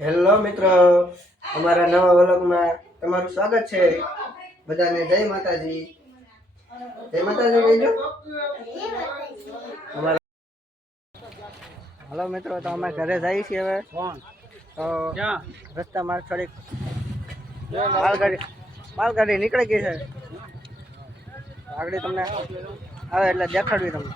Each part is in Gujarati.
હેલો મિત્રો, અમારા નવા વ્લોગમાં તમારું સ્વાગત છે. બધાને જય માતાજી. જય માતાજી કહેજો. અમારા હાલો મિત્રો, તો અમે ઘરે જઈએ છીએ હવે. તો રસ્તામાં થોડીક માલગાડી નીકળી ગઈ છે. આગળ તમને આવે એટલે દેખાડવી તમને.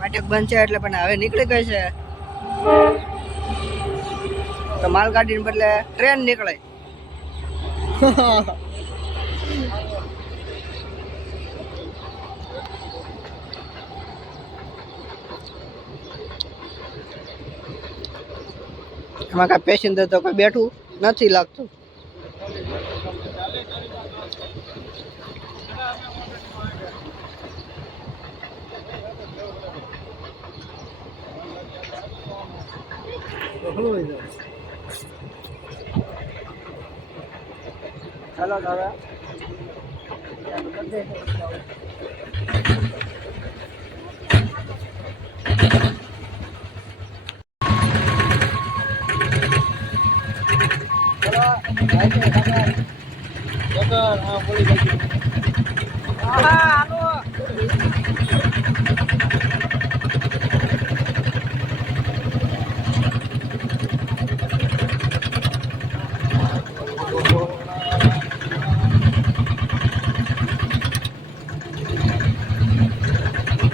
ફાટક બંધ છે એટલે પણ હવે નીકળી ગઈ છે. તો માલગાડીને બદલે ટ્રેન નીકળે. એમાં કઈ પેસેન્જર તો કોઈ બેઠું નથી લાગતું. ચાલો દાદા,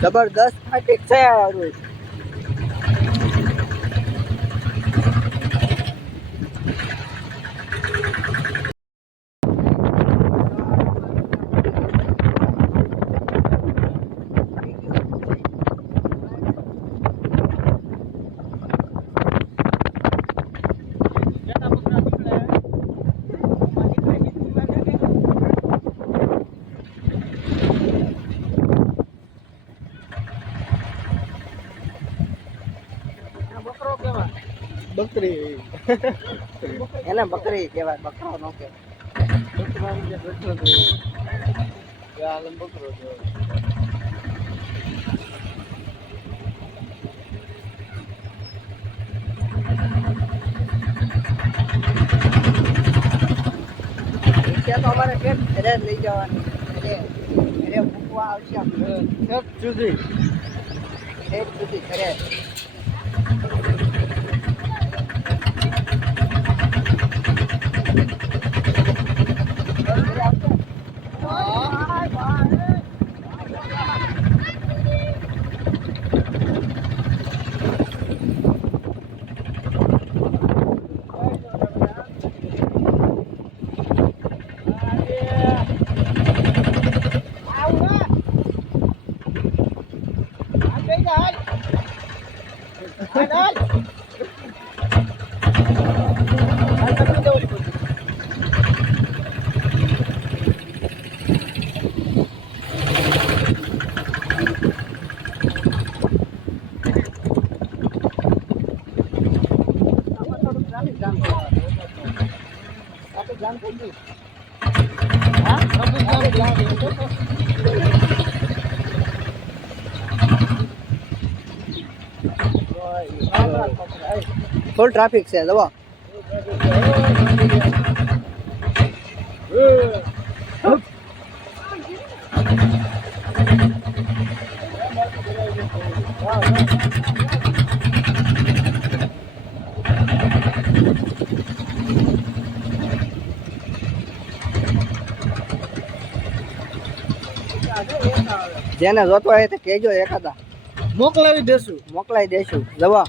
જબરદસ્ત ફાટિક છે. બકરી એને બકરી કહેવાય, બકરો નો કહેવાય. બકરો તો અમારે ઘરે લઈ જવાની, ઘરે મૂકવા આવશે સુધી ઘરે. ફૂલ ટ્રાફિક છે. જવા જેને જોતો હોય તો કહેજો, એકાદા મોકલાવી દેશું. જવા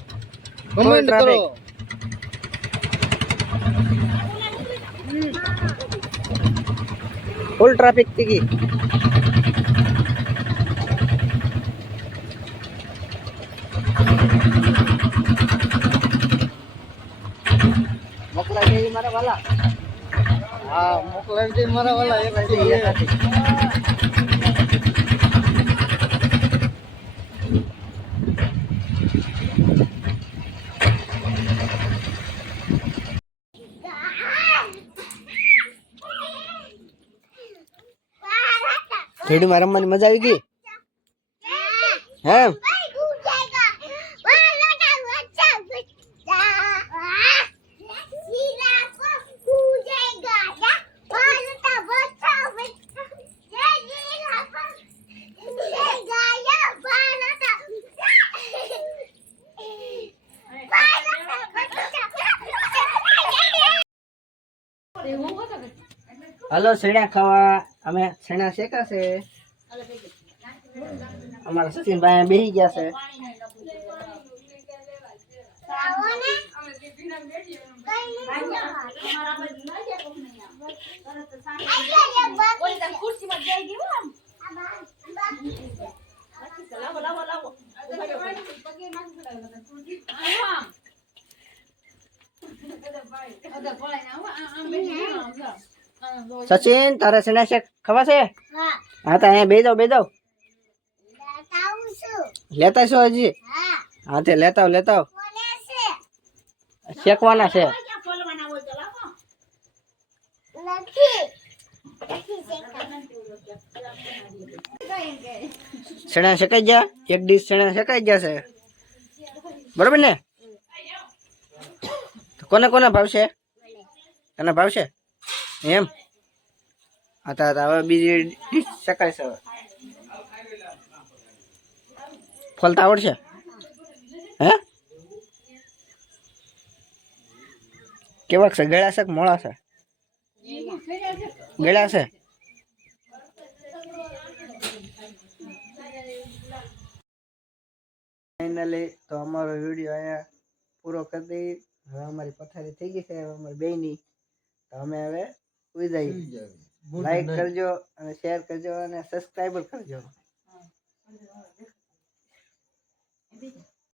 ફૂલ ટ્રાફિક થઈ ગઈ. મોકલાવી દેવી મારા વાલા. હા, મોકલાવી દેવી મારા વાલા. રેડીમાં રમવાની મજા આવી ગઈ. હે હાલો શેણા ખાવા અમે શેણા શેકાશે અમારા સચિનભાઈ બેસી ગયા છે સચિન તારે શેણા શેક ખવાશે હા તો અહીંયા બે જાવ લેતા છો હજી હા તે લેતા શેકવાના છે શેણા શેકાઈ ગયા એક ડીશ શેણા શેકાઈ ગયા છે બરોબર ને કોને કોને ભાવશે તને ભાવશે એમ હા હવે બીજી ડીશ શેકાય છે ફોલતા આવડશે હે કેવાક છે ગળા છે કે મોળા છે ગળા છે ફાઇનલી તો અમારો વિડીયો અહીંયા પૂરો કરી દઈએ હવે અમારી પથારી થઈ ગઈ છે અમારી બેયની તો અમે હવે સુઈ જઈએ લાઈક કરજો અને શેર કરજો અને સબસ્ક્રાઈબર કરજો